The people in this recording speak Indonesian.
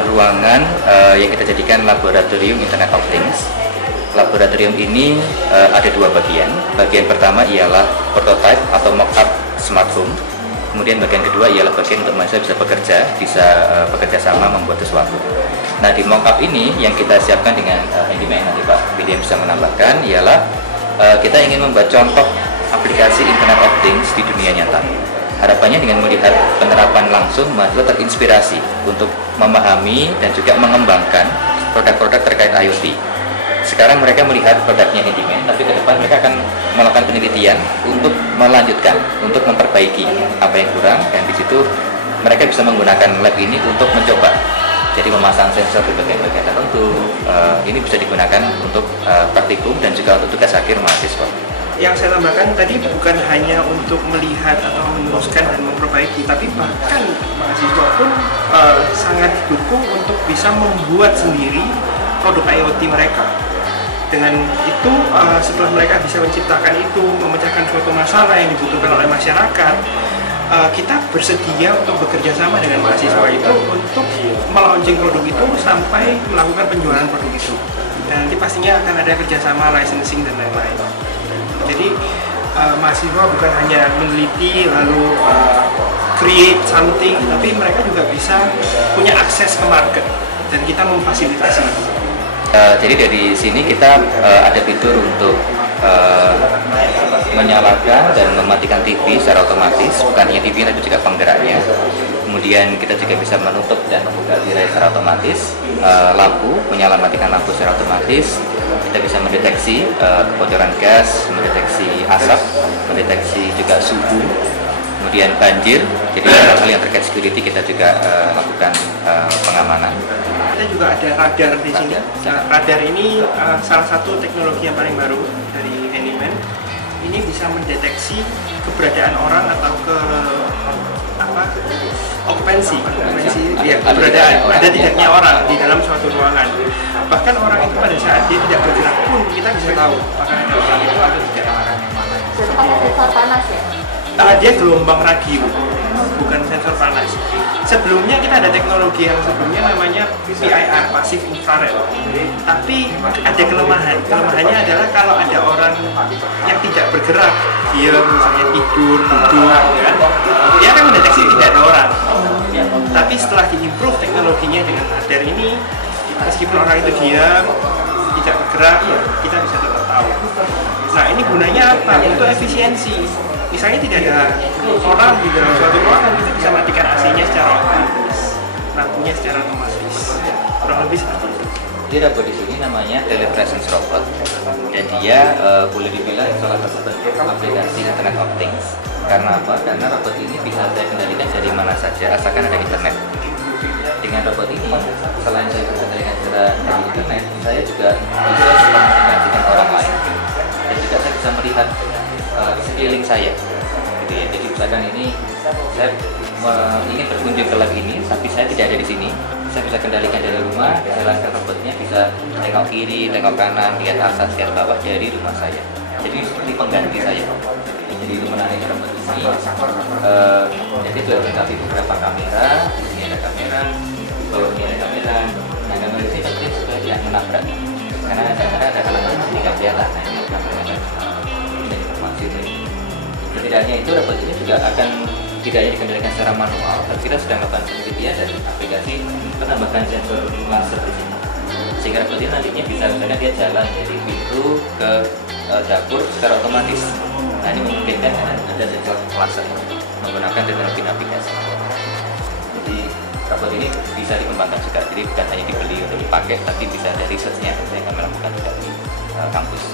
adalah ruangan yang kita jadikan laboratorium Internet of Things. Laboratorium ini ada dua bagian. Bagian pertama ialah prototype atau mock-up smart home. Kemudian bagian kedua ialah bagian untuk mahasiswa bisa bekerja sama membuat sesuatu. Nah, di mock-up ini yang kita siapkan dengan handyman, nanti Pak William bisa menambahkan, ialah kita ingin membuat contoh aplikasi Internet of Things di dunia nyata. Harapannya dengan melihat penerapan langsung, mahasiswa terinspirasi untuk memahami dan juga mengembangkan produk-produk terkait IoT. Sekarang mereka melihat produknya handyman, tapi ke depan mereka akan melakukan penelitian untuk melanjutkan, untuk memperbaiki apa yang kurang, dan di situ mereka bisa menggunakan lab ini untuk mencoba. Jadi memasang sensor di bagian-bagian tertentu, ini bisa digunakan untuk praktikum dan juga untuk tugas akhir mahasiswa. Yang saya tambahkan tadi bukan hanya untuk melihat atau meneruskan dan memperbaiki, tapi bahkan mahasiswa pun sangat didukung untuk bisa membuat sendiri produk IoT mereka. Dengan itu, setelah mereka bisa menciptakan itu, memecahkan suatu masalah yang dibutuhkan oleh masyarakat, kita bersedia untuk bekerja sama dengan mahasiswa itu untuk melaunching produk itu sampai melakukan penjualan produk itu. Dan nanti pastinya akan ada kerjasama licensing dan lain-lain. Jadi mahasiswa bukan hanya meneliti lalu create something, tapi mereka juga bisa punya akses ke market dan kita memfasilitasi. Jadi dari sini kita ada fitur untuk menyalakan dan mematikan TV secara otomatis, bukan hanya TV tapi juga penggeraknya. Kemudian kita juga bisa menutup dan membuka tirai secara otomatis, lampu, menyala matikan lampu secara otomatis. Kita bisa mendeteksi kebocoran gas, mendeteksi asap, mendeteksi juga suhu, kemudian banjir. Jadi hal-hal yang terkait security kita juga lakukan pengamanan. Kita juga ada radar di sini. Nah, radar ini salah satu teknologi yang paling baru dari Handyman. Ini bisa mendeteksi keberadaan orang atau okupansi ya, keberadaan ada tidaknya orang di dalam suatu ruangan. Bahkan orang itu pada saat dia tidak bergerak pun kita bisa tahu apakah ada orang itu atau tidak. Itu pakai sensor panas ya? Dia gelombang radio, bukan sensor panas. Sebelumnya kita ada teknologi yang sebelumnya namanya PIR, Passive Infrared. Tapi ada kelemahan. Kelemahannya adalah kalau ada orang yang tidak bergerak, dia misalnya tidur, duduk, kan, dia akan mendeteksi tidak ada orang. Tapi setelah diimprove teknologinya dengan radar ini, meskipun orang itu diam, tidak bergerak, ya kita bisa tetap tahu. Nah, ini gunanya apa? Untuk efisiensi. Misalnya tidak ada orang di dalam suatu ruangan, kita bisa matikan AC-nya secara otomatis, lampunya secara otomatis, kurang lebih seperti itu. Jadi robot di sini namanya Telepresence Robot, dan dia boleh dibilang salah satu bentuk aplikasi Internet of Things. Karena apa? Karena robot ini bisa saya kendalikan dari mana saja, asalkan ada internet. Dengan robot ini, selain saya bisa kendalikan secara dari internet, saya juga bisa komunikasi dengan orang lain, dan juga saya bisa melihat sekeliling saya, gitu ya. Jadi misalkan ini saya ingin berkunjung ke lab ini, tapi saya tidak ada di sini, saya bisa kendalikan dari rumah, jalankan robotnya, bisa tengok kiri, tengok kanan, lihat atas, lihat bawah dari rumah saya. Jadi seperti pengganti saya. Jadi itu menarik robot ini. Jadi sudah dilengkapi beberapa kamera, di sini ada kamera, di bawah ini ada kamera. Nah, kamera ini seperti supaya tidak menabrak, karena ada kalangan di sini nggak kelihatan. Nah, ini kamera. Setidaknya itu robot ini juga akan tidak hanya dikendalikan secara manual, tapi kita sedang melakukan penelitian dan aplikasi penambahan sensor laser di sini. Sehingga robot ini nantinya bisa misalkan dia jalan dari pintu ke dapur secara otomatis. Nah, ini memungkinkan karena ada sensor laser menggunakan teknologi navigasi. Jadi robot ini bisa dikembangkan juga, jadi bukan hanya dibeli untuk dipakai, tapi bisa ada risetnya yang kami lakukan juga di kampus.